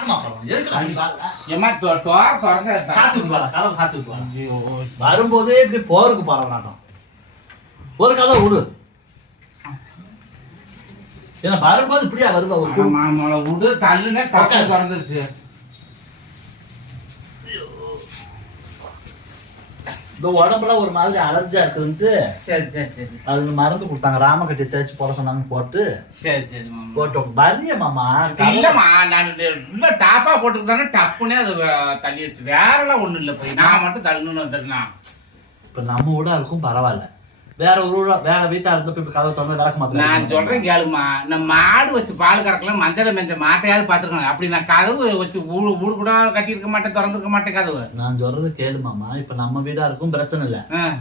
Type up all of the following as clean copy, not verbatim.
நாசமா போறோம். வரும்போதே இப்படி போருக்கு போறாட்டம். ஒரு கதை விடு. ஏன்னா வரும்போது இப்படியா வருவா ஒரு விடு தள்ளுனே கக்கா திறந்துருச்சு. இந்த உடம்புல ஒரு மாதிரி அலர்ஜியா இருக்குன்ட்டு சரி சரி சரி அது மருந்து கொடுத்தாங்க. ராமக்கட்டி தேய்ச்சி போட சொன்னாங்க. போட்டு சரி சரி போட்டு வரிய மாமா. இல்லம்மா நான் உள்ள டாப்பா போட்டுருந்தானே டப்புனே அது தள்ளிடுச்சு. வேற எல்லாம் ஒண்ணும் இல்ல. போய் நான் மட்டும் தள்ளணும்னு வந்துருக்கலாம். இப்ப நம்ம ஊடா இருக்கும் பரவாயில்ல. வேற ஒரு வேற வீட்டா இருந்தப்ப இப்ப கதை திறந்து விளக்க மாட்டேன். நான் சொல்றேன் கேளுமா. நம்ம மாடு வச்சு பால் கறக்கலாம் மஞ்சள் மெஞ்ச மாட்டையாவது பாத்துருக்கணும். அப்படி நான் கதவு வச்சு ஊடு கூட கட்டி இருக்க மாட்டேன், திறந்துருக்க மாட்டேன் கதவு. நான் சொல்றது கேளு மாமா. இப்ப நம்ம வீடா இருக்கும் பிரச்சனை இல்ல.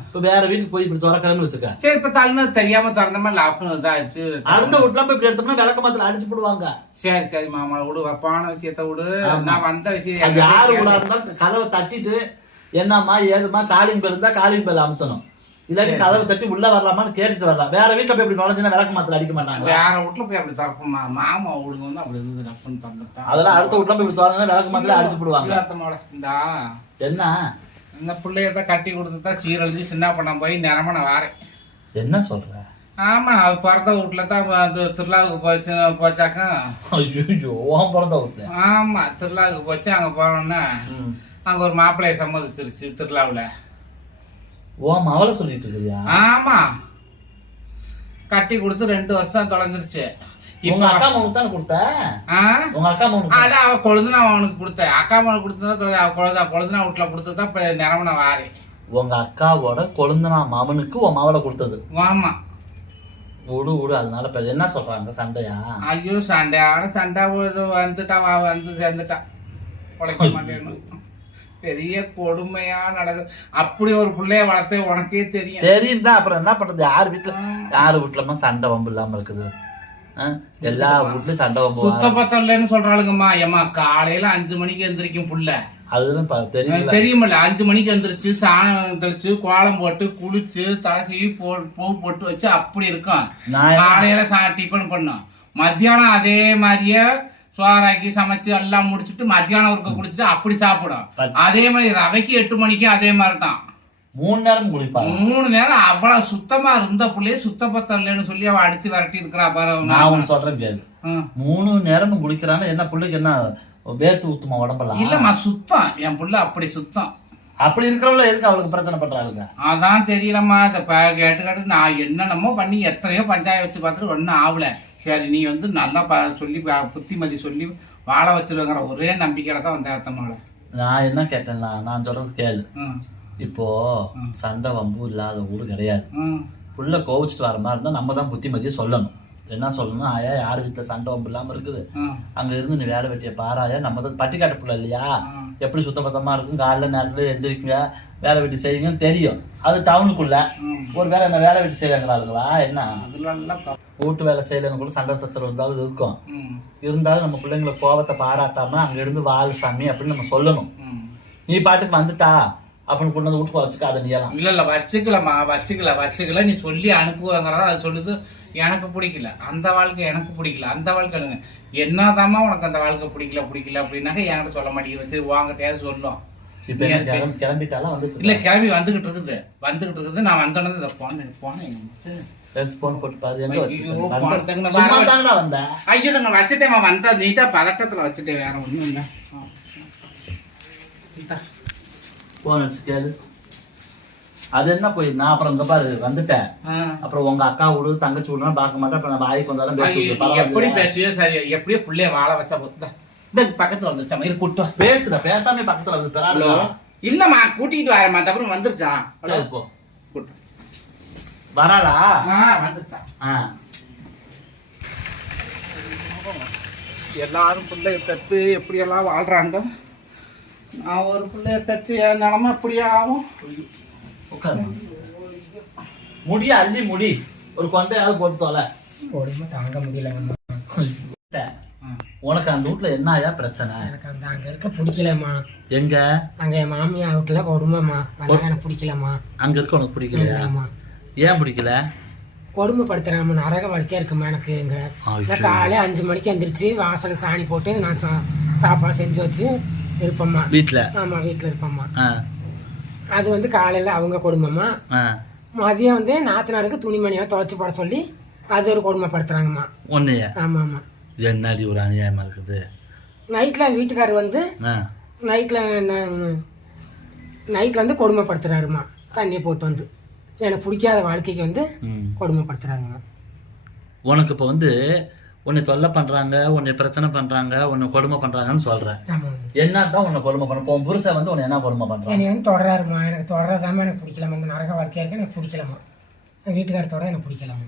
இப்ப வேற வீட்டுக்கு போய் இப்படி திறக்கிறேன்னு வச்சுக்க. சரி இப்ப தள்ளினது தெரியாம திறந்த மாதிரி லாப்னு இதாச்சு. அடுத்த வீட்டுல போய் இப்படி எடுத்தோம்னா விளக்க மாத்திர அடிச்சு போடுவாங்க. சரி சரி மாமா விடு. வப்பான விஷயத்த விடு. நான் வந்த விஷயம் யாரு கூட இருந்தாலும் கதவை தட்டிட்டு என்னம்மா ஏதுமா காலிங் பேர் இருந்தா காலிங் பேர் அமுத்தணும். இல்லாட்டி கதவை தட்டி உள்ள வரலாமான்னு கேட்டுட்டு வரலாம். வேற வீட்டுல போய் இப்படி நுழைஞ்சுன்னா விளக்க மாத்திர அடிக்க மாட்டாங்க. வேற வீட்டுல போய் அப்படி திறப்போமா. மாமா வீடுங்க வந்து அப்படி இருந்து ரப்பன்னு திறந்துட்டான். அதெல்லாம் அடுத்த வீட்டுல போய் இப்படி திறந்தா விளக்க மாத்திர அடிச்சு போடுவாங்க. இந்தா என்ன இந்த பிள்ளையதான் கட்டி கொடுத்துட்டா சீரழிஞ்சு சின்ன பண்ண போய் நிறம நான் வாரேன். என்ன சொல்ற? ஆமா அது பிறந்த வீட்டுல தான் திருவிழாவுக்கு போச்சாக்கா. ஐயோ பிறந்த வீட்டு. ஆமா திருவிழாவுக்கு போச்சு. அங்க போனோம்னா அங்க ஒரு மாப்பிள்ளைய சம்மதிச்சிருச்சு திருவிழாவுல. ஓ மவளை சொல்லிட்டு இருக்கியா? ஆமா கட்டி கொடுத்து 2 வருஷம் தொலைஞ்சிருச்சு. உங்க அக்கா மகனுக்கு தானே கொடுத்த? உங்க அக்கா மகனுக்கு? அதான் அவ கொழுதுனா அவனுக்கு கொடுத்தேன். அக்கா மகனுக்கு கொடுத்ததா கொழுதுனா வீட்டுல கொடுத்ததான் இப்ப நிறமன வாரி. உங்க அக்காவோட கொழுந்தனா மகனுக்கு உன் மவளை கொடுத்தது? ஆமா விடு விடு. அதனால இப்ப என்ன சொல்றாங்க? சண்டையா? ஐயோ சண்டையான சண்டை வந்துட்டா வந்து சேர்ந்துட்டா. உழைக்க மாட்டேன்னு பெரிய கொடுமையா நடக்குது. அப்படி ஒரு பிள்ளைய வளர்த்து உனக்கே தெரியும். தெரியும் தான். அப்புறம் என்ன பண்றது? யாரு வீட்டுலமா சண்டை வம்பு இல்லாம இருக்குது? எல்லா வீட்லயும் சண்டை வம்பு. சுத்த பத்தலன்னு சொல்றாளுங்கம்மா. ஏமா காலையில 5 மணிக்கு எந்திரிக்கும் புள்ள. அதுதான் தெரியுமில்ல. 5 மணிக்கு எந்திரிச்சு சாணம் தெளிச்சு கோலம் போட்டு குளிச்சு தலை பூ போட்டு வச்சு அப்படி இருக்கும். காலையில டிஃபன் பண்ணும். மத்தியானம் அதே மாதிரியே சோறாக்கி சமைச்சு எல்லாம் முடிச்சுட்டு மத்தியானம் ஒருக்க குடிச்சிட்டு அப்படி சாப்பிடும். அதே மாதிரி ரவைக்கு 8 மணிக்கு அதே மாதிரிதான் 3 நேரம் குளிப்பாங்க. 3 நேரம். அவ்வளவு சுத்தமா இருந்த புள்ளைய சுத்த பத்தலன்னு சொல்லி அவ அடிச்சு விரட்டி இருக்கிறா பாரு. நான் சொல்றேன் கேளு. 3 நேரமும் குளிக்கிறான்னு என்ன பிள்ளைக்கு என்ன வேர்த்து ஊத்துமா உடம்பெல்லாம்? இல்லம்மா சுத்தம். என் புள்ள அப்படி சுத்தம். அப்படி இருக்கிறவங்கள எதுக்கு அவளுக்கு பிரச்சனை பண்றாளுங்க? அதான் தெரியலம்மா. இதை கேட்டு நான் என்னென்னமோ பண்ணி எத்தனையோ பஞ்சாயத்து வச்சு பார்த்துட்டு ஒன்றும் ஆகல. சரி நீ வந்து நல்லா சொல்லி புத்திமதி சொல்லி வாழ வச்சிருவேங்கிற ஒரே நம்பிக்கையில தான் வந்த அத்தம்மாவோட. நான் என்ன கேட்டேன்னா நான் சொல்றது கேளு. இப்போ சண்டை வம்பு இல்லாத ஊரு கிடையாது. புள்ள கோவிச்சுட்டு வர மாதிரி இருந்தா நம்ம தான் புத்திமதியை சொல்லணும். என்ன சொல்லணும்? ஆயா யார் வீட்டுல சண்டை வம்பு இல்லாம இருக்குது அங்க இருந்து நீ வேலை வெட்டிய பாராயா. நம்ம தான் பட்டிக்காட்டு புள்ள இல்லையா? எப்படி சுத்தபத்தமா இருக்கும். காலைல நேரத்துல எந்திரிக்குங்க வேலை வெட்டி செய்வீங்கன்னு தெரியும். அது டவுனுக்குள்ள ஒரு வேலை என்ன வேலை வெட்டி செய்யறாங்களா? என்ன வீட்டு வேலை செய்யலன்னு கூட சண்டை சச்சரவு இருந்தாலும் இருக்கும். இருந்தாலும் நம்ம பிள்ளைங்களை கோபத்தை பாராட்டாம அங்க இருந்து வாழ் சாமி அப்படின்னு நம்ம சொல்லணும். நீ பாட்டுக்கு வந்துட்டா அப்படின்னு கொண்டு வந்து வீட்டுக்கு வச்சுக்காத. நீ எல்லாம் இல்ல வச்சுக்கலம்மா. வச்சுக்கல நீ சொல்லி அனுப்புவாங்கிறதா அது சொல்லுது. எனக்கு பிடிக்கல அந்த வாழ்க்கை. எனக்கு பிடிக்கல அந்த வாழ்க்கை. என்னதாம்மா உனக்கு அந்த வாழ்க்கை பிடிக்கல அப்படின்னாக்க என்கிட்ட சொல்ல மாட்டேங்குது. சரி வாங்கிட்டையாவது சொல்லும். கிளம்பிட்டாலும் வந்து இல்ல கிளம்பி வந்துகிட்டு இருக்குது. நான் வந்தோடனே போன் போட்டு பாரு. ஐயோ தங்க வச்சுட்டேன். வந்தா நீதான் பதட்டத்துல வச்சுட்டேன். வேற ஒண்ணும் இல்ல. போன் வச்சு கேளு. அது என்ன போய் நான் அப்புறம் இங்க பாரு வந்துட்டேன். அப்புறம் உங்க அக்கா வீடு தங்கச்சி வீடுனா பார்க்க மாட்டேன். இப்ப நான் வாய்க்கு வந்தாலும் பேசுவேன். எப்படி பேசுவே சரி. எப்படியோ பிள்ளைய வாழ வச்சா பக்கத்துல வந்துருச்சா மாதிரி கூட்டு பேசுற பேசாம பக்கத்துல வந்து இல்லம்மா கூட்டிட்டு வரமா. அப்புறம் வந்துருச்சா? சரி போ வராளா? வந்துருச்சா? எல்லாரும் பிள்ளைய பெத்து எப்படி எல்லாம் வாழ்றாங்க. நான் ஒரு பிள்ளைய பெத்து என் நிலமை எப்படியே ஆகும். முடிய அள்ளி முடி ஒரு கொண்டையாவது போட்டு தோல. தாங்க முடியல. உனக்கு அந்த வீட்டுல என்ன ஆயா பிரச்சனை? எனக்கு அங்க இருக்க பிடிக்கலம்மா. எங்க? அங்க என் மாமியா வீட்டுல கொடுமைமா. எனக்கு பிடிக்கலம்மா. அங்க இருக்க உனக்கு பிடிக்கலையா? ஏன் பிடிக்கல? கொடுமைப்படுத்துறாம நரக வாழ்க்கையா இருக்குமா எனக்கு. எங்க காலையில 5 மணிக்கு எந்திரிச்சு வாசல சாணி போட்டு நான் சாப்பாடு செஞ்சு வச்சு இருப்போம்மா. வீட்டுல ஆமாம், வீட்டில் இருப்போம்மா. ஆ அது வந்து காலையில் அவங்க கொடுமைம்மா. ஆ மதியம் வந்து நாத்தனாருக்கு துணிமணியெல்லாம் துவைச்சி போட சொல்லி அது ஒரு கொடுமைப்படுத்துறாங்கம்மா. ஒன்னைய ஆமாம் ஆமாம். என்னடி ஒரு அநியாயமா இருக்குது. நைட்டில் வீட்டுக்காரர் வந்து ஆ நைட்டில் வந்து கொடுமைப்படுத்துறாருமா. தண்ணியை போட்டு வந்து எனக்கு பிடிக்காத வாழ்க்கைக்கு வந்து கொடுமைப்படுத்துறாங்கம்மா. உனக்கு இப்போ வந்து உன்னை தொல்லை பண்றாங்க, உன்னை பிரச்சனை பண்றாங்க, உன்னை கொடுமை பண்றாங்கன்னு சொல்ற. என்னதான் உன்னை கொடுமை பண்ண உன் புருஷன் வந்து உன்னை என்ன கொடுமை பண்றான்? என்னை வந்து தொடராருமா. எனக்கு தொடராதாம எனக்கு பிடிக்கலாமா. இந்த நரக வாழ்க்கையா இருக்கு எனக்கு பிடிக்கலாமா. என் வீட்டுக்கார தொடர எனக்கு பிடிக்கலாமா.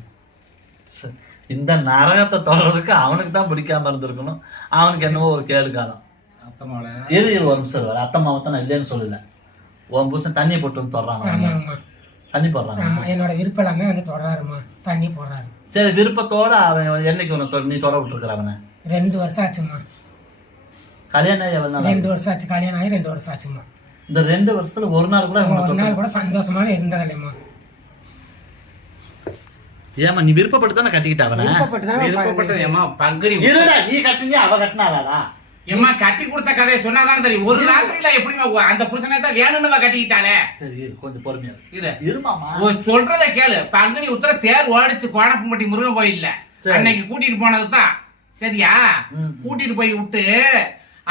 இந்த நரகத்தை தொடர்றதுக்கு அவனுக்கு தான் பிடிக்காம இருந்திருக்கணும். அவனுக்கு என்னவோ ஒரு கேடு காலம். அத்தமாவளை ஒரு நிமிஷம் வர அத்தம்மாவை தான் நான் இல்லைன்னு சொல்லல. உன் புருஷன் தண்ணி போட்டு வந்து தொடறாங்க. ஆமாங்கம்மா. தண்ணி போடுறாங்க. ஆமா, என்னோட விருப்பம் எல்லாமே வந்து தொடராருமா. தண்ணி போடுறாரு. சரி, விருப்பத்தோட அவன் என்னைக்கு உன்னை நீ தொட விட்டுருக்குற அவனை? 2 வருஷம் ஆச்சுமா. கல்யாணம் ஆகி எவ்வளவு நாள்? 2 வருஷம் ஆச்சு. கல்யாணம் ஆகி 2 வருஷம் ஆச்சுமா. இந்த 2 வருஷத்துல ஒரு நாள் கூட ஒரு நாள் கூட சந்தோஷமான இருந்ததில்லைம்மா. ஏமா நீ விருப்பப்பட்டு தானே கட்டிக்கிட்ட அவனை? விருப்பப்பட்டது ஏமா பங்குனி இருடா, நீ கட்டிங்க அவ கட்டினாளா? ஏமா கட்டி கொடுத்த கதையை சொன்னாதான் தெரியும். ஒரு ராத்திரில எப்படிமா அந்த புருஷனை தான் வேணும்னு கட்டிக்கிட்டாலே. சரி, கொஞ்சம் பொறுமையா இரு. இருமாமா. சொல்றத கேளு. பங்குனி உத்தர தேர் ஓடிச்சு கோணப்பம்பட்டி முருகன் கோயில்ல. அன்னைக்கு கூட்டிட்டு போனதுதான். சரியா? கூட்டிட்டு போய் விட்டு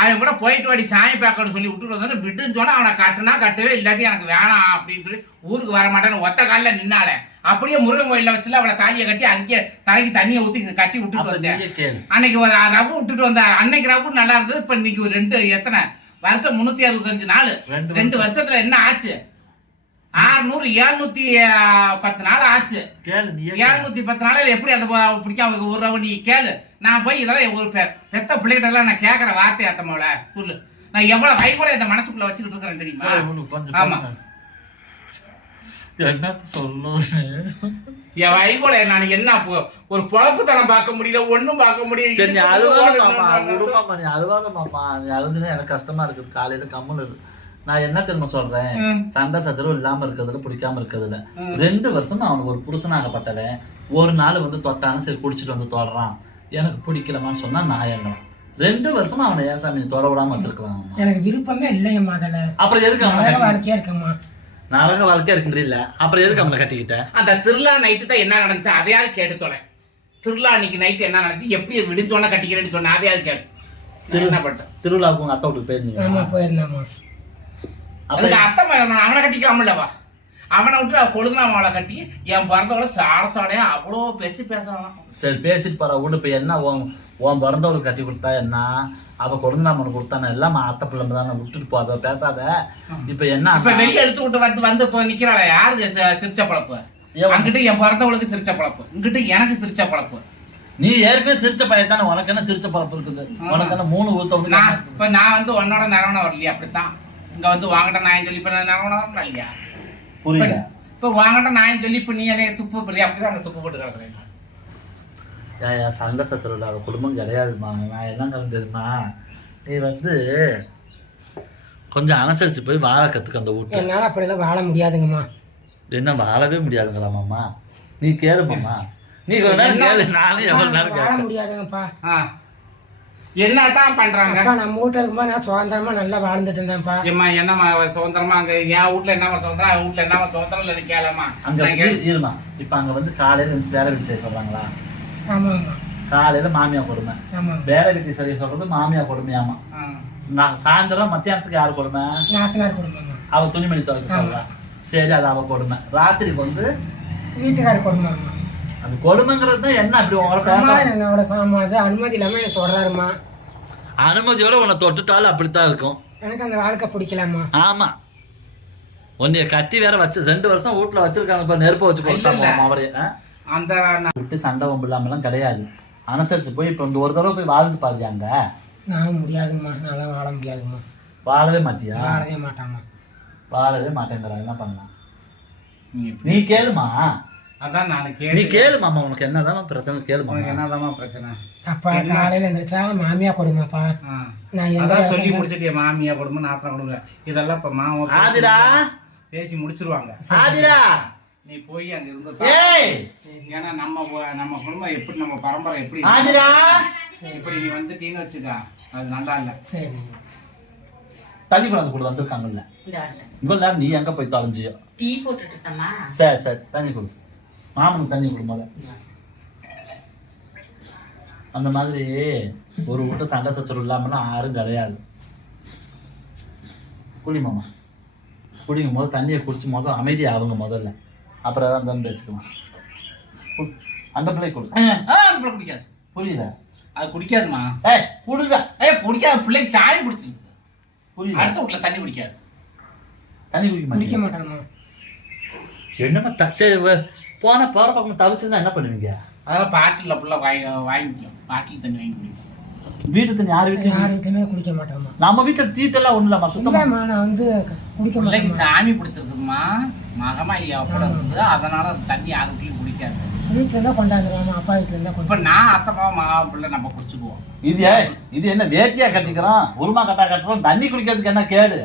அவன் கூட போயிட்டு வாடி சாமி பார்க்கணும்னு சொல்லி விட்டுட்டு வந்து விட்டுன்னு சொன்னா அவனை கட்டுனா கட்டவே, இல்லாட்டி எனக்கு வேணாம் அப்படின்னு சொல்லி ஊருக்கு வர மாட்டேன்னு ஒத்த காலில் நின்னால. அப்படியே முருகன் கோயில வச்சுல அவளை தாலியை கட்டி அங்கேயே தலைக்கு தண்ணியை ஊத்தி கட்டி விட்டுட்டு வந்தேன். அன்னைக்கு ஒரு ரவு விட்டுட்டு வந்தார். அன்னைக்கு ரவு நல்லா இருந்தது. இப்ப இன்னைக்கு ஒரு 2 எத்தனை வருஷம் 365 நாள். 2 வருஷத்துல என்ன ஆச்சு? 600 710 நாள் ஆச்சு. 710 நாள் எப்படி அதை பிடிக்காம ஒரு ரவு நீ கேளு. நான் போய் இதெல்லாம் ஒரு பெத்த பிள்ளைகிட்ட எல்லாம் நான் கேட்கற வார்த்தை அத்தமாவல சொல்லு. நான் எவ்வளவு கைகூட இந்த மனசுக்குள்ள வச்சுக்கிட்டு இருக்கிறேன் தெரியுமா? ஆமா, என்ன சொல்லணும் என் வைகோல நான் என்ன ஒரு பொழப்பு தனம் பார்க்க முடியல, ஒண்ணும் பார்க்க முடியல. சரி, நீ அழுவாதமாமா, நீ அழுவாதமாமா. நீ அழுதுன்னா எனக்கு கஷ்டமா இருக்குது. காலையில கம்மல் இருக்கு. நான் என்ன தெரியுமா சொல்றேன், சண்டை சச்சரவு இல்லாம இருக்கிறதுல பிடிக்காம இருக்கிறதுல 2 வருஷமா அவனுக்கு ஒரு புருஷனாகப்பட்டவன் ஒரு நாள் வந்து தொட்டானு சரி குடிச்சிட்டு வந்து தொடறான். எனக்கு பிடிக்கலமான்னு சொன்னா நான் என்ன 2 வருஷமா அவனை ஏசாமி தொட விடாம வச்சிருக்கலாம். எனக்கு விருப்பமே இல்லையம்மா. அதுல அப்புறம் எதுக்கு வாழ்க்கையா இருக்குமா? நரக வாழ்க்கையா இருக்குன்ற இல்ல, அப்புறம் எதுக்கு அவனை கட்டிக்கிட்ட? அந்த திருவிழா நைட்டு தான் என்ன நடந்துச்சு அதையாவது கேட்டு தொலை. திருவிழா அன்னைக்கு நைட்டு என்ன நடந்துச்சு, எப்படி விடுஞ்சோன்னா கட்டிக்கிறேன்னு சொன்ன அதையாவது கேட்டு. என்ன பண்ணிட்டேன்? திருவிழாவுக்கு உங்க அத்தை வீட்டுக்கு போயிருந்தீங்க? போயிருந்தாமா. அதுக்கு அத்தை அவனை கட்டிக்காமல்லவா, அவனை விட்டு கொழுதுனா அவளை கட்டி என் பிறந்தவளை சாடையா அவ்வளோ பேச்சு பேசுறான். சரி, பேசிட்டு போற வீடு. இப்ப என்ன உன் பிறந்தவளுக்கு கட்டி கொடுத்தா என்ன, அவ கொடுந்தாமனு கொடுத்தானே எல்லாம் அத்தை பிள்ளை தானே, விட்டுட்டு போத பேசாத. இப்ப என்ன, இப்ப வெளியே எடுத்து விட்டு வந்து இப்போ நிக்கிறாள யாருக்கு சிரிச்ச பழப்பு? அங்கிட்டு என் பிறந்தவளுக்கு சிரிச்ச பழப்பு, இங்கிட்டு எனக்கு சிரிச்ச பழப்பு. நீ ஏற்கனவே சிரிச்ச பையத்தானே, உனக்கு என்ன சிரிச்ச பழப்பு இருக்குது? உனக்கு என்ன 3 ஊத்தம்? இப்ப நான் வந்து உன்னோட நரவணம் வரலையா? அப்படித்தான் இங்க வந்து வாங்கிட்ட நான் சொல்லி இப்ப நரவணம் வரல இல்லையா? புரியல. இப்ப வாங்கிட்ட நான் சொல்லி இப்ப நீ என்ன துப்பு போடுறியா? அப்படிதான் அங்க துப்பு போட்டு கிடக்குறேன். சண்டை சச்சரவு இல்லாத குடும்பம் கிடையாதுமா. நான் என்ன தெரியுமா, நீ வந்து கொஞ்சம் அனுசரிச்சு போய் வாழ கத்துக்க. அந்த வீட்டு என்னால அப்படியெல்லாம் வாழ முடியாதுங்கம்மா. என்ன வாழவே முடியாதுங்களாமாம்மா? நீ கேளுமாம்மா, நீ கொஞ்ச நேரம் கேளு. நானும் எவ்வளவு நேரம் வாழ முடியாதுங்கப்பா. என்னதான் பண்றாங்க? நம்ம வீட்டுல இருக்கும்போது நான் சுதந்திரமா நல்லா வாழ்ந்துட்டு இருந்தேன்ப்பா. என்னமா சுதந்திரமா அங்க என் வீட்டுல என்னமா சுதந்திரம், என் வீட்டுல என்னமா சுதந்திரம் இல்லை கேளமா? அங்க இருமா. இப்ப அங்க வந்து காலையில வேலை வெட்டி செய்ய சொல்றாங்களா? ஆமாங்கம்மா. காலையில மாமியா கொடுமை, வேலை வெட்டி செய்ய சொல்றது மாமியா கொடுமையாமா. சாயந்தரம் மத்தியானத்துக்கு யாரு கொடுமை? நாத்தனார் கொடுமைங்க. அவ துணிமணி துவைக்க சொல்றா. சரி, அது அவ கொடுமை. ராத்திரிக்கு வந்து வீட்டுக்கார கொடுமைங்க. அந்த கொடுமைங்கிறது தான் என்ன அப்படி உங்களோட பேச என்னோட சாமான் அனுமதி இல்லாம எனக்கு தொடராருமா. அனுமதியோட உன்னை தொட்டுட்டாலும் அப்படித்தான் இருக்கும். எனக்கு அந்த வாழ்க்கை பிடிக்கலாமா? ஆமா, உன்னைய கட்டி வேற வச்சு 2 வருஷம் வீட்டுல வச்சிருக்காங்க. நெருப்ப வச்சு கொடுத்தாங்க அவரே. அந்த விட்டு சண்டை வம்பு இல்லாமலாம் கிடையாது. அனுசரிச்சு போய் இப்ப இந்த ஒரு தடவை போய் வாழ்ந்து பாருங்க. நான் முடியாதுங்கம்மா. நல்லா வாழ முடியாதுங்கம்மா. வாழவே மாட்டியா? வாழவே மாட்டாமா. வாழவே மாட்டேங்கிற. என்ன பண்ணலாம்? நீ கேளுமா. அதான் நான் நீ கேளுமாமா. உனக்கு என்னதான் பிரச்சனை கேளுமா. என்னதான் பிரச்சனை? அப்பா காலையில எந்திரிச்சா மாமியா கொடுமைப்பா. நான் எல்லாம் சொல்லி முடிச்சிட்டே மாமியா கொடுமை நாத்தனா கொடுமை இதெல்லாம் இப்ப மாமா ஆதிரா பேசி முடிச்சிருவாங்க. ஆதிரா நீ போய் அங்க இருந்து ஏய் ஏன்னா நம்ம குடும்பம் எப்படி நம்ம பரம்பரை எப்படி ஆதிரா இப்படி நீ வந்துட்டீன்னு வச்சுக்க அது நல்லா இல்ல. சரி தண்ணி கொண்டாந்து கொடு வந்திருக்காங்கல்ல இவ்வளவு நேரம் நீ எங்க போய் தொலைஞ்சியோ டீ போட்டுட்டு இருக்கமா. சரி தண்ணி கொடு மாமனுக்கு தண்ணி கொடு முதல்ல. அந்த மாதிரி ஒரு வீட்டு சண்டை சச்சரவு இல்லாமன்னா யாரும் கிடையாது. குடி மாமா குடிங்க முதல்ல தண்ணியை குடிச்சு முதல்ல அமைதியாகுங்க முதல்ல, அப்புறம் தான் பேசிக்கலாம். அந்த பிள்ளை கொடு. அந்த பிள்ளை குடிக்காது. புரியல? அது குடிக்காதுமா. ஏய் குடுங்க. குடிக்காது. பிள்ளைக்கு சாயம் குடிச்சு புரியல? அடுத்த வீட்டுல தண்ணி குடிக்காது. தண்ணி குடிக்க குடிக்க மாட்டாங்கம்மா. என்னம்மா சரி போன போற பக்கம் தவிச்சுதான் என்ன பண்ணுவீங்க? அதெல்லாம் பாட்டில் ஃபுல்லாக வாங்கிக்கலாம். பாட்டில் தண்ணி வாங்கி குடிக்கலாம். வீட்டு தண்ணி யார் வீட்டுல? யார் வீட்டுமே குடிக்க மாட்டோம்மா. நம்ம வீட்டுல தீட்டெல்லாம் ஒண்ணு இல்லம்மா சுத்தமா. நான் வந்து குடிக்க பிள்ளைக்கு மாட்டேன். சாமி பிடிச்சிருக்குதுமா, மகமா அப்பட இருக்குது. அதனால தண்ணி யார் வீட்லையும் குடிக்காது. வீட்டுல இருந்தா கொண்டாந்துருவாமா, அப்பா வீட்டுல இருந்தா இப்ப கொண்டு. நான் அத்தை மாவா மகா பிள்ளை நம்ம குடிச்சுக்குவோம். இது என்ன வேட்டியா கட்டிக்கிறோம், உருமா கட்டா கட்டுறோம், தண்ணி குடிக்கிறதுக்கு என்ன கேடு?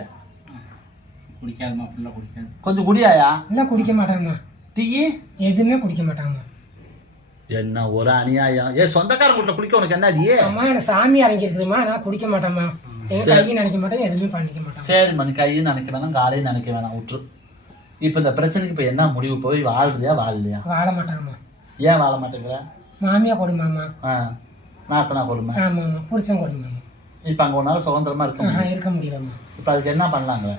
குடிக்காதுமா, பிள்ளை குடிக்காது. கொஞ்சம் குடியாயா? எல்லாம் குடிக்க மாட்டாங்கம்மா. டீ எதுவுமே குடிக்க மாட்டாங்கம்மா. என்ன ஒரு அநியாயம். சொந்தக்காரங்க வீட்டுல குடிக்க உனக்கு என்ன? அம்மா எனக்கு சாமி இறங்கி இருக்குதுமா, நான் குடிக்க மாட்டேம்மா. என் கையை நினைக்க மாட்டேன், எதுவுமே பண்ணிக்க மாட்டேன். சரி மணி கையும் நினைக்க வேணாம், காலையும் நினைக்க வேணாம், விட்டுரு. இப்ப இந்த பிரச்சனைக்கு இப்ப என்ன முடிவு? போய் வாழ்றியா வாழலையா? வாழ மாட்டாங்கம்மா. ஏன் வாழ மாட்டேங்கிற? மாமியா கொடுமாம்மா. நாத்தனா கொடுமை. ஆமாம்மா, புருஷன் கொடுமாம்மா. இப்ப அங்க ஒரு நாள் சுதந்திரமா இருக்க முடியலம்மா. இப்ப அதுக்கு என்ன பண்ணலாங்க?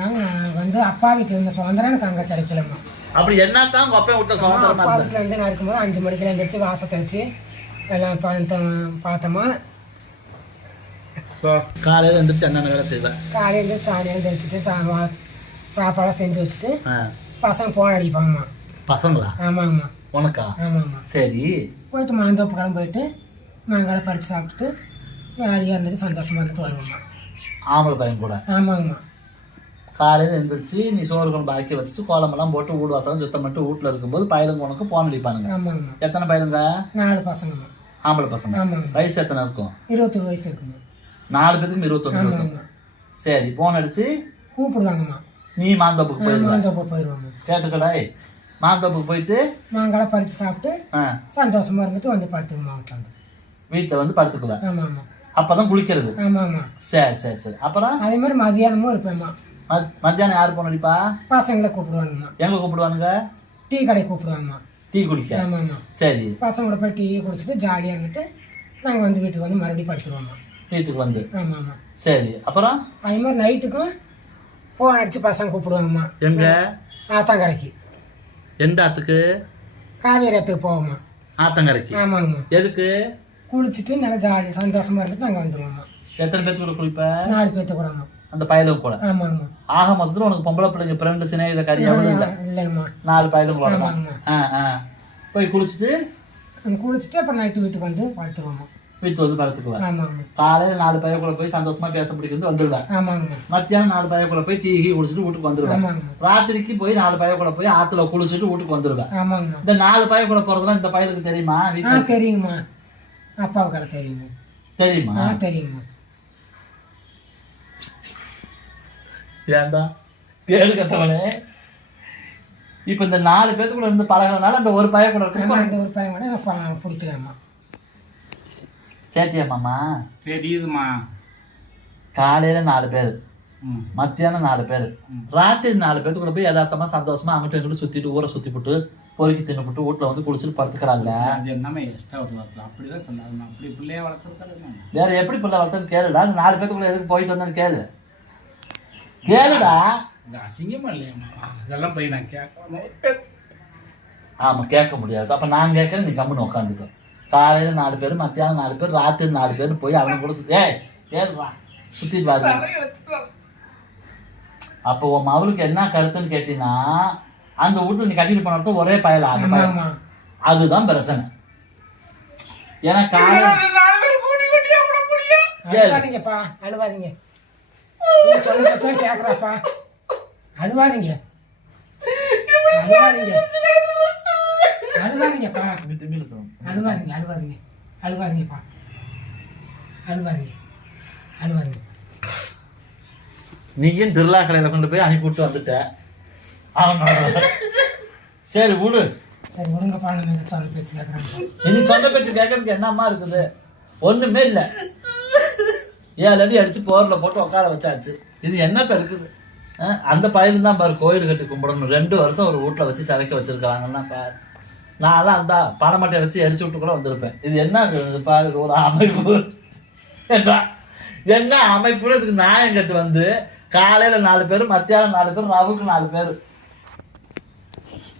நான் வந்து அப்பா வீட்டுல இருந்த சுதந்திரம் எனக்கு அங்க கிடைக்கலம்மா. அப்படி என்னத்தான் உங்க அப்பா விட்ட சுதந்திரமா அப்பா வீட்டுல இருந்து நான் இருக்கும்போது 5 மணிக்கு எழுந்திரிச்சு வாசத்தை வச்சு எல்லாம் பார்த்தோமா. காலையில எழுந்திரிச்சு என்னென்ன வேலை செய்வேன்? காலையில சாணியம் தெளிச்சுட்டு சாப்பாடெல்லாம் செஞ்சு வச்சுட்டு பசங்க போன் அடிப்பாங்கம்மா. பசங்களா? ஆமாங்கம்மா. உனக்கா? ஆமாங்கம்மா. சரி போயிட்டு மாந்தோப்பு கிளம்பி போயிட்டு மாங்காய் பறித்து சாப்பிட்டுட்டு ஜாலியாக இருந்துட்டு சந்தோஷமா இருந்துட்டு வருவோம்மா. ஆம்பளை பையன் கூட? ஆமாங்கம்மா. காலையில எழுந்திரிச்சு நீ சோறு குழம்பு பாக்கி வச்சுட்டு கோலமெல்லாம் போட்டு வீடு வாசம் சுத்தம் பண்ணிட்டு வீட்டுல இருக்கும்போது பயிலுங்க உனக்கு போன் அடிப்பானுங்க. ஆமாங்கம்மா. எத்தனை பயிலுங்க? 4 பசங்கம்மா. ஆம்பளை பசங்க. ஆமாங்க. வயசு எத்தனை இருக்கும்? 21 வயசு இருக்குமா. 4 பேருக்கும் 21. ஆமாங்கம்மா. சரி போன் அடிச்சு கூப்பிடுவாங்கம்மா. நீ மாந்தோப்புக்கு போயிடுவ? மாந்தோப்பு போயிடுவாங்க. கேட்டுக்கடாய், மாந்தோப்புக்கு போயிட்டு மாங்காய் பறித்து சாப்பிட்டு சந்தோஷமா இருந்துட்டு வந்து படுத்துக்குமா வீட்டில் வந்து. வீட்டுல வந்து படுத்துக்குவேன்? ஆமாம்மா. அப்பதான் குளிக்கிறது? ஆமாம்மா. சரி அப்புறம் அதே மாதிரி மதியானமும் இருப்பேம்மா. மத்தியானம் யாரு போன் அடிப்பா? பசங்களை கூப்பிடுவாங்கம்மா. எங்க கூப்பிடுவானுங்க? டீ கடை கூப்பிடுவாங்கம்மா. டீ குடிக்க? ஆமாம்மா. சரி பசங்களோட போய் டீ குடிச்சிட்டு ஜாலியாக இருந்துட்டு நாங்கள் வந்து வீட்டுக்கு வந்து மறுபடியும் படுத்துருவோம்மா. வீட்டுக்கு வந்து? ஆமாம்மா. சரி அப்புறம் அதே மாதிரி நைட்டுக்கும் ஃபோன் அடிச்சு பசங்க கூப்பிடுவாங்கம்மா. எங்க? ஆத்தங்கரைக்கு. எந்த ஆத்துக்கு? காவேரி ஆத்துக்கு போவோம்மா. ஆத்தங்கரைக்கு? ஆமாங்கம்மா. எதுக்கு? குளிச்சுட்டு நல்லா ஜாலி சந்தோஷமா இருந்துட்டு நாங்கள் வந்துடுவோம்மா. எத்தனை பேர்த்து கூட குளிப்ப? 4 பேர்த்து கூடம்மா. அந்த பயலுக்கு கூட? ஆமாங்கம்மா. ஆக மொத்தத்துல உனக்கு பொம்பளை பிள்ளைங்க ஃப்ரெண்டு சிநேகித கரியாவும் இல்லை? இல்லைங்கம்மா. 4 பயலும் கூட ஆமாங்கம்மா. போய் குளிச்சுட்டு குளிச்சுட்டு அப்புறம் நைட்டு வீட்டுக்கு வந்து படுத்துருவோம்மா. வீட்டு வந்து படுத்துக்குவேன்? ஆமாங்கம்மா. காலையில 4 பையன் கூட போய் சந்தோஷமா பேச பிடிக்கிறது வந்துடுவேன்? ஆமாங்கம்மா. மத்தியானம் 4 பையன் கூட போய் டீ குடிச்சிட்டு வீட்டுக்கு வந்துடுவேன்? ஆமாங்கம்மா. ராத்திரிக்கு போய் 4 பையன் கூட போய் ஆத்துல குளிச்சுட்டு வீட்டுக்கு வந்துடுவேன்? ஆமாங்கம்மா. இந்த 4 பையன் கூட போறதுலாம் இந்த பையனுக்கு தெரியுமா? வீட்டுல தெரியுங்கம்மா. அப்பாவுக்கு தெரியுமா? தெரியுமா? தெரியுங்கம்மா. ஏண்டா கேடு கட்டவனே, இப்ப இந்த 4 பேர்த்து கூட இருந்து பழகிறதுனால அந்த ஒரு பையன் கூட இருக்கு. அந்த ஒரு பையன் கூட எனக்கு பிடிக்கலாமா. கேட்டியா மாமா? தெரியுதுமா. காலையில 4 பேர், மத்தியானம் 4 பேர், ராத்திரி 4 பேர்த்து கூட போய் யதார்த்தமா சந்தோஷமா அங்கிட்டு எங்கிட்டு சுத்திட்டு ஊரை சுத்தி போட்டு பொறுக்கி தின்னுபிட்டு வீட்டுல வந்து குளிச்சுட்டு படுத்துக்கிறாங்க. அது என்னமே எக்ஸ்ட்ரா ஒரு வார்த்தை அப்படிதான் சொல்லாதுமா. அப்படி பிள்ளைய வளர்த்துருக்காரு. வேற எப்படி பிள்ளை வளர்த்தன்னு கேளுடா. 4 பேர்த்துக்குள்ள எதுக்கு போயிட்டு வந்தேன்னு கேளுடா. அசிங்கமா இல்லையா? அதெல்லாம் போய் நான் கேட்கணும். ஆமா கேட்க முடியாது. அப்ப நான் கேட்கறேன், நீ கம்முன்னு உட்காந்துக்கோ. காலையில 4 பேர், மத்தியானம் 4 பேர், ராத்திரி 4 பேர் போய் அவனை கூட சுத்திட்டு வாங்க. அப்போ உன் மவளுக்கு என்ன கருத்துன்னு கேட்டீங்கன்னா, அந்த வீட்டுல நீ கட்டிட்டு போன ஒரே பயல அதுதான் பிரச்சனை. ஏன்னா அழுவாதீங்கப்பா, அழுவாதீங்க. கேக்குறாப்பா, அழுவாதீங்க, அழுவாதீங்க, அழுவாதீங்கப்பா, அழுவாதீங்க, அழுவாதீங்க, அழுவாதீங்கப்பா, அழுவாதீங்க, அழுவாதீங்க. நீயும் திருவிழா கடையில கொண்டு போய் அனுப்பி விட்டு வந்துட்ட. சரி விடு. சரி விடுங்கப்பா, நம்ம இதை சொல்ல பேச்சு கேட்குறாங்க. இது சொந்த பேச்சு கேட்கறதுக்கு என்னம்மா இருக்குது? ஒண்ணுமே இல்லை. 7 அடி அடிச்சு போர்ல போட்டு உட்கார வச்சாச்சு. இது என்னப்ப இருக்குது? அந்த பயிலும் தான் பாரு கோயில் கட்டி கும்பிடணும். 2 வருஷம் ஒரு வீட்டுல வச்சு சரக்கு வச்சிருக்காங்கன்னா பாரு. நான்லாம் அந்த பணமட்டையை வச்சு எரிச்சு விட்டு கூட வந்திருப்பேன். இது என்ன பாரு, ஒரு அமைப்பு. என்ன அமைப்புன்னு இதுக்கு நியாயம் கட்டு வந்து காலையில 4 பேர், மத்தியானம் 4 பேர், ரவுக்கு 4 பேர்.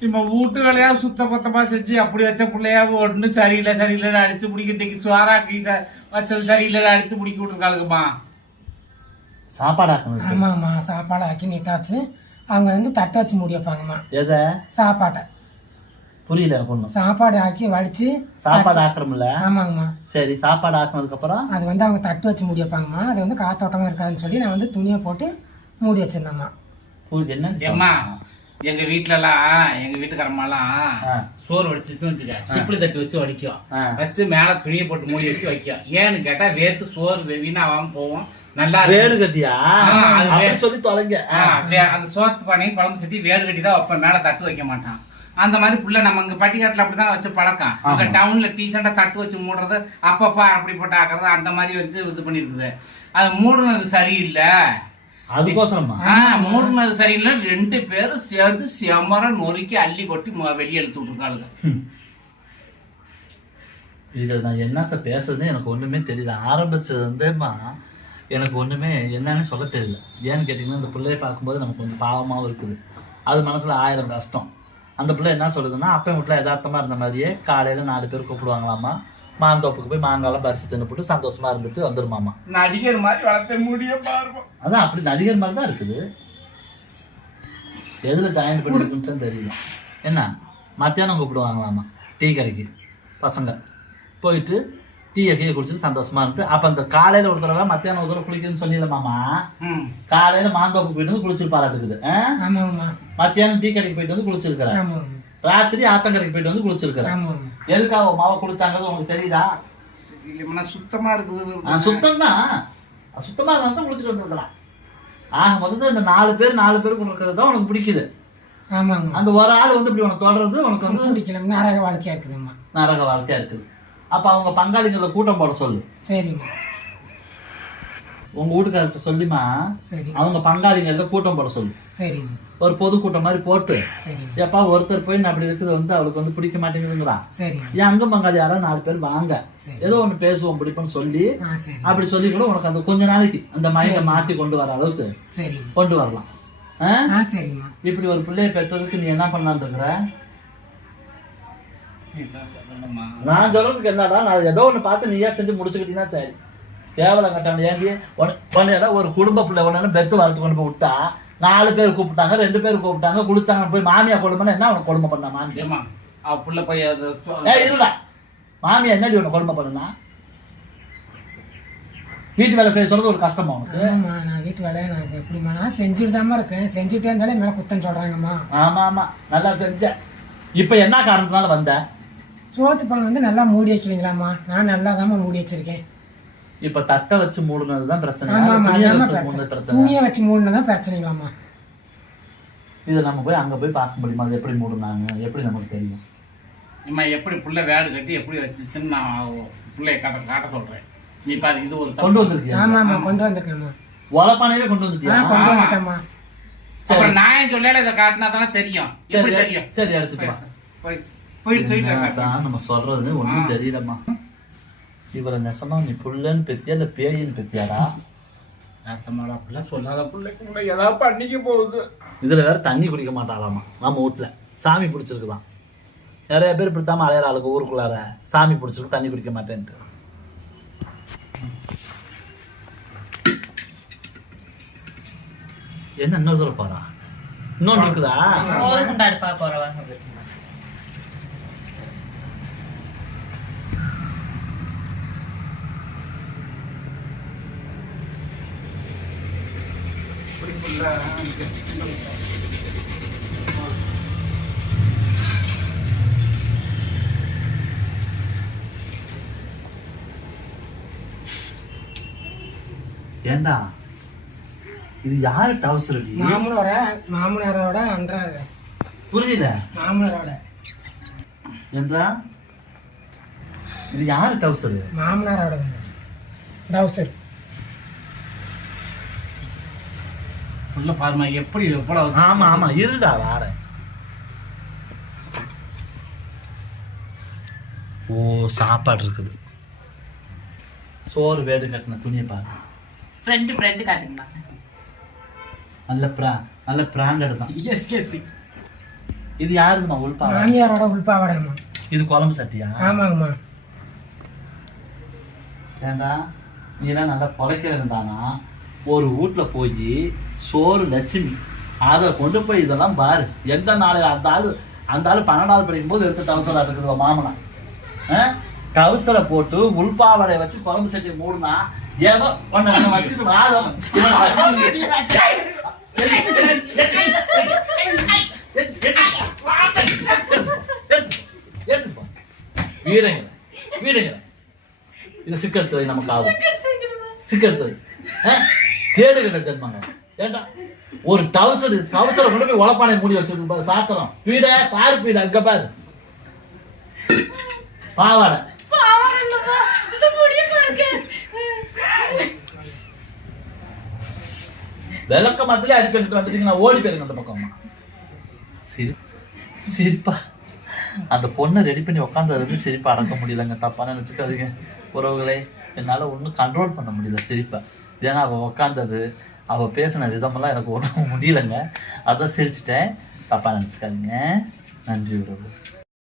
நம்ம வீட்டு வேலையா சுத்த பத்தமா செஞ்சு அப்படி வச்ச பிள்ளையா ஒண்ணு சரியில்லைன்னு அடிச்சு பிடிக்கிட்டு சுவாராக்கி வச்சது சரியில்லைன்னு அடிச்சு பிடிக்க விட்டுருக்காளுங்கம்மா. சாப்பாடு ஆக்கணும். ஆமாம்மா, சாப்பாடு ஆக்கி நீட்டாச்சு. அவங்க வந்து தட்டை வச்சு மூடி வைப்பாங்கம்மா. எதை? சாப்பாட்டை. புரியல பொண்ணு. சாப்பாடு ஆக்கி வடிச்சு சாப்பாடு ஆக்குறோம்ல. ஆமாங்கம்மா. சரி, சாப்பாடு ஆக்குனதுக்கு அப்புறம் அது வந்து அவங்க தட்டு வச்சு மூடி வைப்பாங்கம்மா. அது வந்து காத்தோட்டமா இருக்காதுன்னு சொல்லி நான் வந்து துணியை போட்டு மூடி வச்சிருந்தேம்மா. என்ன எங்க வீட்டுக்காரம்மாலாம் சோறு வடிச்சுன்னு வச்சுக்க, சிப்பிளி தட்டு வச்சு வடிக்கும். வச்சு மேல துணியை போட்டு மூடி வச்சு வைக்கும். ஏன்னு கேட்டா வேத்து சோறு வீணாவாம போவோம். நல்லா வேடு கட்டியா சொல்லி தொலைங்க. அந்த சோத்து பானையும் குழம்பு சட்டி வேடு கட்டி தான் வைப்பேன், மேல தட்டு வைக்க மாட்டான். அந்த மாதிரி புள்ள நம்ம இங்க பட்டிக்காட்டுல அப்படிதான் வச்சு பழக்கம். அங்க டவுன்ல டீசெண்டா தட்டு வச்சு மூடுறது, அப்பப்பா அப்படி போட்டு ஆக்குறது, அந்த மாதிரி வச்சு இது பண்ணிருக்குது. அது மூடுனது சரியில்லை. அதுக்கோசரமா மூடுனது சரியில்லை. 2 பேரும் சேர்ந்து செமர நொறுக்கி அள்ளி கொட்டி வெளியே எழுத்து விட்டுருக்காளுங்க. இதுல நான் என்னத்த பேசுறதுன்னு எனக்கு ஒண்ணுமே தெரியல. ஆரம்பிச்சது வந்துமா எனக்கு ஒண்ணுமே என்னன்னு சொல்ல தெரியல. ஏன்னு கேட்டீங்கன்னா, இந்த பிள்ளைய பார்க்கும்போது நமக்கு கொஞ்சம் பாவமாவும் இருக்குது. அது மனசுல 1000 கஷ்டம். அந்த பிள்ளை என்ன சொல்லுதுன்னா, அப்பன் வீட்டுல யதார்த்தமா இருந்த மாதிரியே காலையில 4 பேர் கூப்பிடுவாங்களாமா. மாந்தோப்புக்கு போய் மாங்காலாம் பறிச்சு தின்னு போட்டு சந்தோஷமா இருந்துட்டு வந்துருமாமா. நடிகர் மாதிரி வளர்த்த முடிய பாருங்க. அதான் அப்படி நடிகர் மாதிரி தான் இருக்குது. எதுல ஜாயின் பண்ணிருக்குன்னு தெரியல. என்ன மத்தியானம் கூப்பிடுவாங்களாமா டீ கடைக்கு. பசங்க போயிட்டு டீயை கீழே குடிச்சிட்டு சந்தோஷமா இருந்து. அப்ப அந்த காலையில ஒரு தடவை மத்தியானம் ஒரு தடவை குளிக்குதுன்னு சொன்னீங்களாமா. காலையில மாந்தோப்பு போயிட்டு வந்து குளிச்சிருப்பாராட்டுக்குது. மத்தியானம் டீ கடைக்கு போயிட்டு வந்து குளிச்சிருக்கிறார். ராத்திரி ஆத்தங்கரைக்கு போயிட்டு வந்து குளிச்சிருக்கிறேன். எதுக்காக மாவை குளிச்சாங்கிறது உங்களுக்கு தெரியுதா? சுத்தமா இருக்குது. சுத்தம் தான். சுத்தமா இருந்தா குளிச்சுட்டு வந்துருக்கலாம். ஆக மொத்தம் இந்த 4 பேர் கொண்டு இருக்கிறது தான் உனக்கு பிடிக்குது. அந்த ஒரு ஆள் வந்து இப்படி உனக்கு தொடர்றது உனக்கு வந்து பிடிக்கல. நரக வாழ்க்கையா இருக்குதும்மா. நரக வாழ்க்கையா இருக்குது. அப்ப அவங்க பங்காளிகளை கூட்டம் போட சொல்லு. சரிம்மா. உங்க வீட்டுக்காரர்கிட்ட சொல்லிமா அவங்க பங்காளிகள கூட்டம் போட சொல்லு. சரிம்மா. ஒரு பொதுக்கூட்டம் மாதிரி போட்டு, எப்பா ஒருத்தர் போய் நான் அப்படி இருக்குது வந்து அவளுக்கு வந்து பிடிக்க மாட்டேங்குதுங்களா, என் அங்க பங்காளி யாராவது 4 பேர் வாங்க, ஏதோ ஒண்ணு பேசுவோம் பிடிப்போம்னு சொல்லி அப்படி சொல்லி கூட உனக்கு அந்த கொஞ்ச நாளைக்கு அந்த மைண்டை மாத்தி கொண்டு வர அளவுக்கு கொண்டு வரலாம். இப்படி ஒரு பிள்ளைய பெற்றதுக்கு நீ என்ன பண்ணலான்னு இருக்கிற? நான் சொல்றதுக்கு என்னடா, நான் ஏதோ ஒண்ணு பார்த்து நீயா செஞ்சு முடிச்சுக்கிட்டீங்கன்னா சரி. கேவலம் கட்டான ஏண்டி ஒரு குடும்ப பிள்ளை ஒண்ணு பெத்து வளர்த்து கொண்டு போய் விட்டா 4 பேர் கூப்பிட்டாங்க, 2 பேர் கூப்பிட்டாங்க, குடிச்சாங்க, போய் மாமியா கொடுமைன்னா என்ன உனக்கு கொடுமை பண்ணா? மாமியா புள்ள போய் இருடா, மாமியா என்னடி உனக்கு கொடுமை பண்ணுனா? வீட்டு வேலை செய்ய சொல்றது ஒரு கஷ்டமா உனக்கு? நான் வீட்டு வேலையை நான் எப்படிமா நான் செஞ்சுட்டு தான் இருக்கேன். செஞ்சுட்டே இருந்தாலே மேல குத்தம் சொல்றாங்கம்மா. ஆமா ஆமா, நல்லா செஞ்ச. இப்ப என்ன காரணத்தினால வந்த? சோத்து பழம் வந்து நல்லா மூடி வைக்கலீங்களாம்மா? நான் நல்லா தான் மூடி வச்சிருக்கேன். இப்ப தட்டை வச்சு மூடுனதுதான் பிரச்சனை. துணியை வச்சு மூடுனதான் பிரச்சனைங்களாம்மா. இதை நம்ம போய் அங்க போய் பார்க்க முடியுமா? அது எப்படி மூடுனாங்க எப்படி நமக்கு தெரியும்? இம்மா எப்படி புள்ள வேடு கட்டி எப்படி வச்சுச்சுன்னு நான் பிள்ளைய காட்ட சொல்றேன். நீ பாரு, இது ஒரு கொண்டு வந்திருக்கியா? ஆமாம்மா, கொண்டு வந்திருக்கேம்மா. ஒலப்பானையே கொண்டு வந்துட்டியா? கொண்டு வந்துட்டேம்மா. அப்புறம் நான் சொல்லல, இதை காட்டினா தானே தெரியும். தெரியும். சரி, எடுத்துட்டு நம்ம சொல்றது ஒண்ணும் தெரியலம்மா. இவரை நெசமா நீ புள்ளன்னு பெத்தியா இல்ல பேயின்னு பெத்தியாடா? சொல்லாத பிள்ளைக்கு ஏதாவது பண்ணிக்க போகுது. இதுல வேற தண்ணி குடிக்க மாட்டாளாமா நம்ம வீட்டுல. சாமி பிடிச்சிருக்குதான். நிறைய பேர் இப்படித்தாம அலையிற ஆளுக்கு ஊருக்குள்ளார சாமி பிடிச்சிருக்கு தண்ணி குடிக்க மாட்டேன்ட்டு. என்ன இன்னொரு தூரம் போறா? இன்னொன்னு இருக்குதா? ஏண்டா இது யாரு டவுசர் மாமனாரோட அன்றாட புரியல மாமனாரோட என்றா இது யாரு டவுசர் மாமனாரோட டவுசர் உள்ள பாருமா எப்படி எவ்வளவு. ஆமா ஆமா இருடா வார. ஓ சாப்பாடு இருக்குது. சோறு வேடு கட்டின துணியை பாரு. ஃப்ரெண்டு காட்டுங்களா? நல்ல பிராண்டட் தான். எஸ். இது யாருக்குமா? உள்பாவாடை. மாமியாரோட உள்பாவாடைம்மா. இது குழம்பு சட்டியா? ஆமாங்கம்மா. ஏண்டா நீதான் நல்லா பொழைக்க இருந்தானா ஒரு வீட்டுல போய் சோறு லட்சுமி அதை கொண்டு போய் இதெல்லாம் பாரு. எந்த நாள் அந்த ஆளு 12வது படிக்கும் போது எடுத்து டவுசரா இருக்குது மாமனா. டவுசரை போட்டு உள்பாவடை வச்சு குழம்பு சட்டி மூடுனா ஏதோ ஒன்னு வச்சுட்டு வாதம். வீடுங்க இது சிக்கெடுத்து வை. நமக்கு ஆகும் சிக்கெடுத்து வை. கேடுகிட்ட ஜென்மாங்க. ஏண்டா ஒரு டவுசரை கொண்டு போய் உழப்பானை மூடி வச்சிருக்கு சாத்திரம். பீட பாரு பீட அங்க பாரு பாவாடை. விளக்க மாத்திலே அடிக்கிட்டு வந்துட்டீங்கன்னா ஓடி போயிருங்க அந்த பக்கமா. சிரிப்பா அந்த பொண்ணை ரெடி பண்ணி உட்காந்து சிரிப்பா அடக்க முடியலங்க. தப்பா நினைச்சுக்காதீங்க உறவுகளே. என்னால ஒன்றும் கண்ட்ரோல் பண்ண முடியல சிரிப்பா. ஏன்னா அவள் உக்காந்தது அவள் பேசின விதமெல்லாம் எனக்கு ஒன்றும் முடியலைங்க. அதான் சிரிச்சிட்டேன். தப்பா நினச்சிக்காதீங்க. நன்றி உறவு.